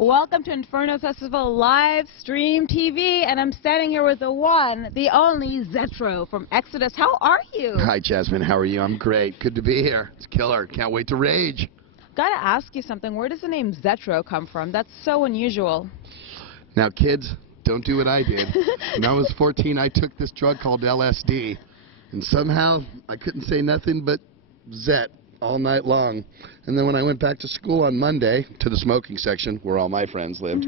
Welcome to Inferno Festival live stream TV, and I'm standing here with the one, the only Zetro from Exodus. How are you? Hi, Jasmine. How are you? I'm great. Good to be here. It's killer. Can't wait to rage. Gotta ask you something. Where does the name Zetro come from? That's so unusual. Now, kids, don't do what I did. When I was 14, I took this drug called LSD, and somehow I couldn't say nothing but Zet all night long. And then when I went back to school on Monday, to the smoking section, where all my friends lived,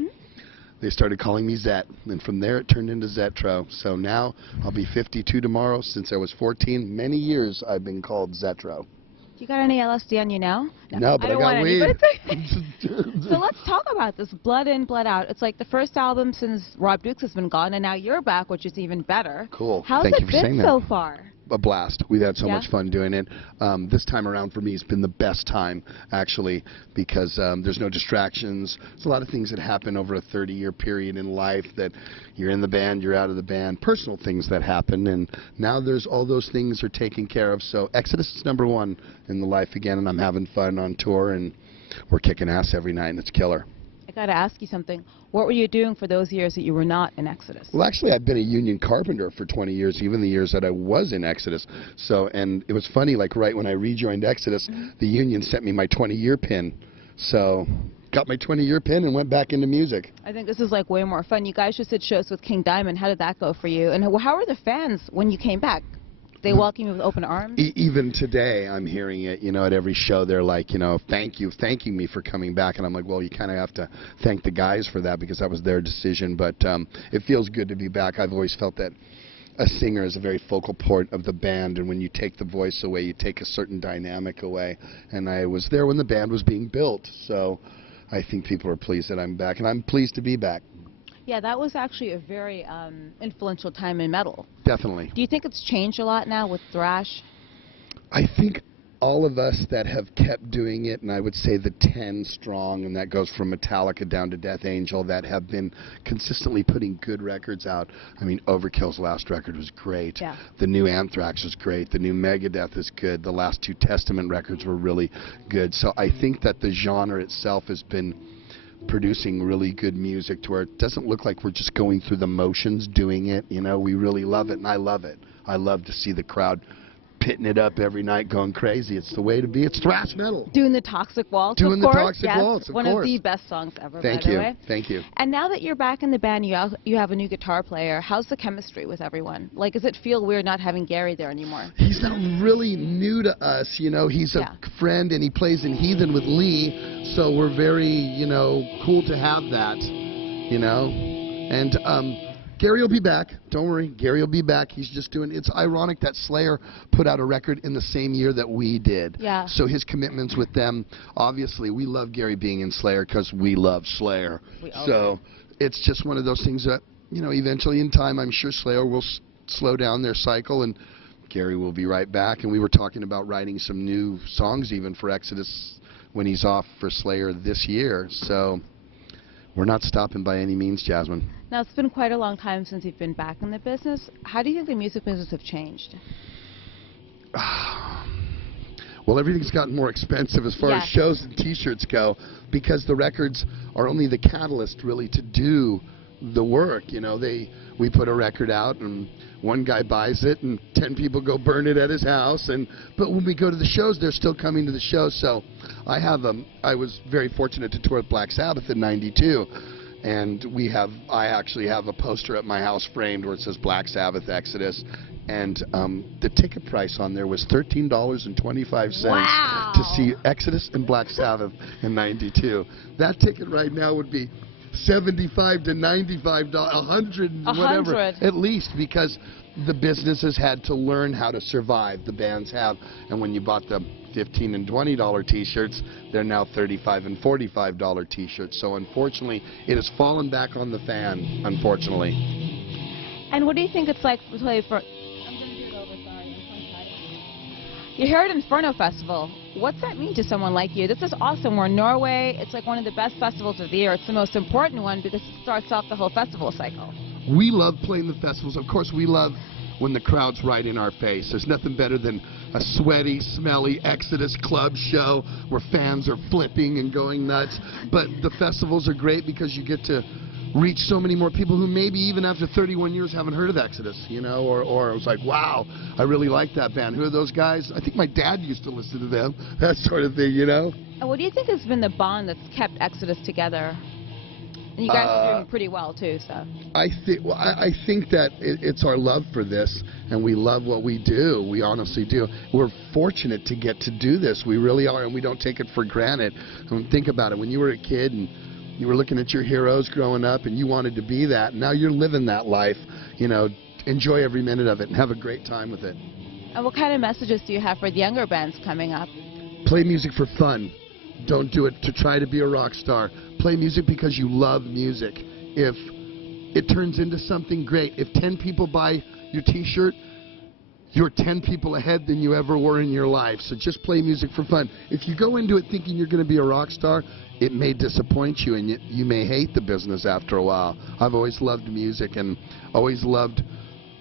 they started calling me Zet. And from there, it turned into Zetro. So now I'll be 52 tomorrow. Since I was 14, many years I've been called Zetro. You got any LSD on you now? No, but I got weed. So let's talk about this Blood In, Blood Out. It's like the first album since Rob Dukes has been gone, and now you're back, which is even better. Cool. How's Thank it you for been saying so that. far? A blast. We've had so much fun doing it. This time around for me has been the best time, actually, because there's no distractions. There's a lot of things that happen over a 30-year period in life that you're in the band, you're out of the band, personal things that happen, and now there's all those things are taken care of. So Exodus is #1 in the life again, and I'm having fun on tour, and we're kicking ass every night, and it's killer. I got to ask you something. What were you doing for those years that you were not in Exodus? Well, actually, I've been a union carpenter for 20 years, even the years that I was in Exodus. So, and it was funny, like right when I rejoined Exodus, the union sent me my 20-year pin. So, got my 20-year pin and went back into music. I think this is like way more fun. You guys just did shows with King Diamond. How did that go for you? And how were the fans when you came back? They welcome you with open arms? Even today, I'm hearing it, at every show. They're like, thanking me for coming back. And I'm like, well, you kind of have to thank the guys for that because that was their decision. But it feels good to be back. I've always felt that a singer is a very focal point of the band. And when you take the voice away, you take a certain dynamic away. And I was there when the band was being built. So I think people are pleased that I'm back. And I'm pleased to be back. Yeah, that was actually a very influential time in metal. Definitely. Do you think it's changed a lot now with thrash? I think all of us that have kept doing it, and I would say the 10 strong, and that goes from Metallica down to Death Angel, that have been consistently putting good records out. I mean, Overkill's last record was great. Yeah. The new Anthrax was great. The new Megadeth is good. The last 2 Testament records were really good. So I think that the genre itself has been producing really good music to where it doesn't look like we're just going through the motions doing it. We really love it, and I love it. I love to see the crowd pitting it up every night going crazy. It's the way to be. It's thrash metal. Doing the Toxic Waltz, Doing of course. the Toxic Waltz, of one course. of the best songs ever, Thank by you. the way. Thank you. And now that you're back in the band, you have a new guitar player. How's the chemistry with everyone? Like, does it feel weird not having Gary there anymore? He's not really new to us, He's a friend, and he plays in Heathen with Lee, so we're very, cool to have that, And Gary will be back. Don't worry. Gary will be back. He's just doing... It's ironic that Slayer put out a record in the same year that we did. Yeah. So his commitments with them, obviously, we love Gary being in Slayer because we love Slayer. So it's just one of those things that, eventually in time, I'm sure Slayer will slow down their cycle and Gary will be right back. And we were talking about writing some new songs even for Exodus when he's off for Slayer this year. So we're not stopping by any means, Jasmine. Now, it's been quite a long time since you've been back in the business. How do you think the music business have changed? Well, everything's gotten more expensive as far as shows and T-shirts go because the records are only the catalyst, really, to do the work. We put a record out, and one guy buys it, and 10 people go burn it at his house. But when we go to the shows, they're still coming to the shows. So I was very fortunate to tour with Black Sabbath in '92. And I actually have a poster at my house framed where it says Black Sabbath Exodus. And the ticket price on there was $13.25 to see Exodus and Black Sabbath in '92. That ticket right now would be $75 to $95, $100, whatever, at least, because the businesses had to learn how to survive. The bands have. And when you bought the $15 and $20 T-shirts, they're now $35 and $45 T-shirts. So unfortunately, it has fallen back on the fan, unfortunately. And what do you think it's like to play for... I'm going to do it over, sorry. You're here at Inferno Festival. What's that mean to someone like you? This is awesome. We're in Norway. It's like one of the best festivals of the year. It's the most important one because it starts off the whole festival cycle. We love playing the festivals. Of course, we love when the crowd's right in our face. There's nothing better than a sweaty, smelly Exodus club show where fans are flipping and going nuts. But the festivals are great because you get to reach so many more people who maybe even after 31 years haven't heard of Exodus, you know, or it was like, wow, I really like that band. Who are those guys? I think my dad used to listen to them, that sort of thing, you know. And what do you think has been the bond that's kept Exodus together? And you guys are doing pretty well too, so. I think that it's our love for this, and we love what we do. We honestly do. We're fortunate to get to do this. We really are, and we don't take it for granted. I mean, think about it. When you were a kid and you were looking at your heroes growing up, and you wanted to be that, and now you're living that life. You know, enjoy every minute of it and have a great time with it. And what kind of messages do you have for the younger bands coming up? Play music for fun. Don't do it to try to be a rock star. Play music because you love music. If it turns into something great, if 10 people buy your t-shirt, you're 10 people ahead than you ever were in your life. So just play music for fun. If you go into it thinking you're going to be a rock star, it may disappoint you, and you may hate the business after a while. I've always loved music and always loved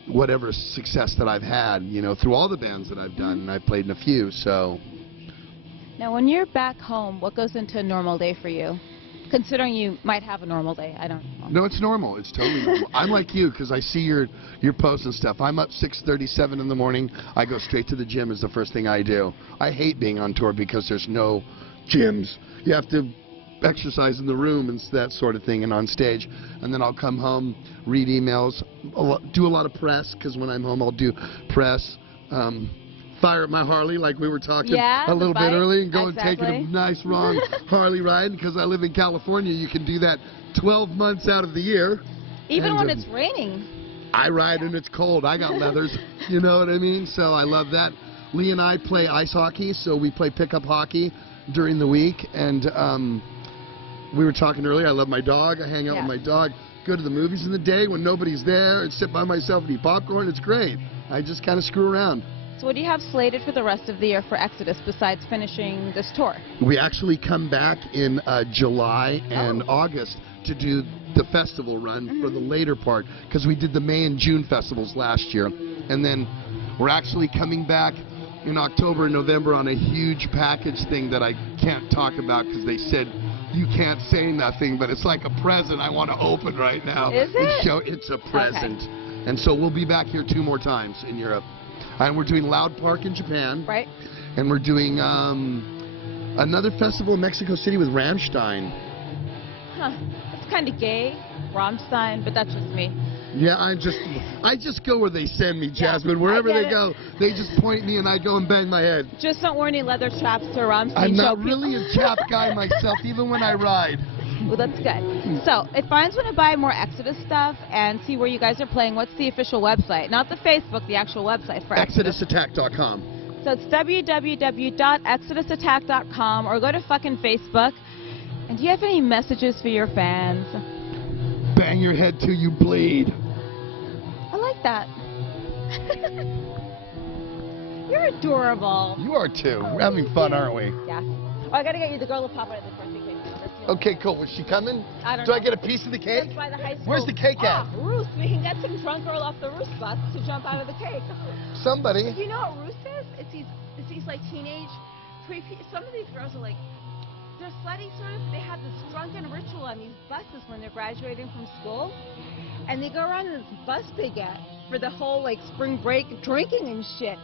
whatever success that I've had, you know, through all the bands that I've done, and I've played in a few, so. Now, when you're back home, what goes into a normal day for you? Considering you might have a normal day, I don't know. No, it's normal. It's totally normal. I'm like you because I see your posts and stuff. I'm up 6:37 in the morning. I go straight to the gym is the first thing I do. I hate being on tour because there's no gyms. You have to exercise in the room and that sort of thing and on stage. And then I'll come home, read emails, do a lot of press because when I'm home I'll do press. Fire up my Harley like we were talking a little bit early and go and take a nice long Harley ride because I live in California. You can do that 12 months out of the year. Even when it's raining. I ride and it's cold. I got leathers. You know what I mean? So I love that. Lee and I play ice hockey, so we play pickup hockey during the week. And we were talking earlier, I love my dog. I hang out with my dog. Go to the movies in the day when nobody's there and sit by myself and eat popcorn. It's great. I just kind of screw around. So what do you have slated for the rest of the year for Exodus besides finishing this tour? We actually come back in July and August to do the festival run for the later part because we did the May and June festivals last year. And then we're actually coming back in October and November on a huge package thing that I can't talk about because they said you can't say nothing, but it's like a present I want to open right now. Is it? It's a present. Okay. And so we'll be back here 2 more times in Europe. And we're doing Loud Park in Japan. Right. And we're doing another festival in Mexico City with Rammstein. Huh. It's kind of gay, Rammstein, but that's just me. Yeah, I just go where they send me, Jasmine. Wherever they go, they just point me and I go and bang my head. Just don't wear any leather chaps to a Rammstein show. I'm not really a chap guy myself, even when I ride. Well, that's good. So, if fans want to buy more Exodus stuff and see where you guys are playing, what's the official website? Not the Facebook, the actual website for Exodus. ExodusAttack.com. So it's www.exodusattack.com or go to fucking Facebook. And do you have any messages for your fans? Bang your head till you bleed. I like that. You're adorable. You are too. We're having fun, aren't we? Yeah. Oh, I gotta get you the girl to pop out of the birthday cake. Okay, cool. Was she coming? I don't know. Do I get a piece of the cake? By the high school. Where's the cake at? Roost. We can get some drunk girl off the Roost bus to jump out of the cake. Somebody. Do you know what Roost is? It's these like teenage some of these girls are like, they're slutty sort of. They have this drunken ritual on these buses when they're graduating from school. And they go around in this bus baguette for the whole like spring break drinking and shit.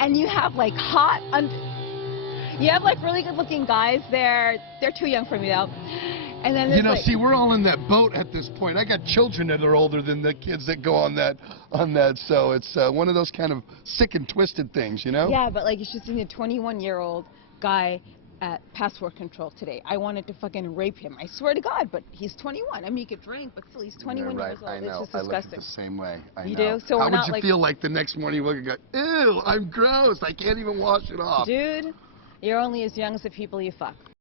And you have like you have like really good looking guys there. They're too young for me though. And then you know, see, we're all in that boat at this point. I got children that are older than the kids that go on that. So it's one of those kind of sick and twisted things, you know? Yeah, but like it's just a 21-year-old guy at passport control today. I wanted to fucking rape him. I swear to God, but he's 21. I mean, he could drink, but still, he's 21 years old. I know. It's just disgusting. I look at the same way. You do? So how would you feel like the next morning you look and go, ew, I'm gross. I can't even wash it off. Dude, you're only as young as the people you fuck.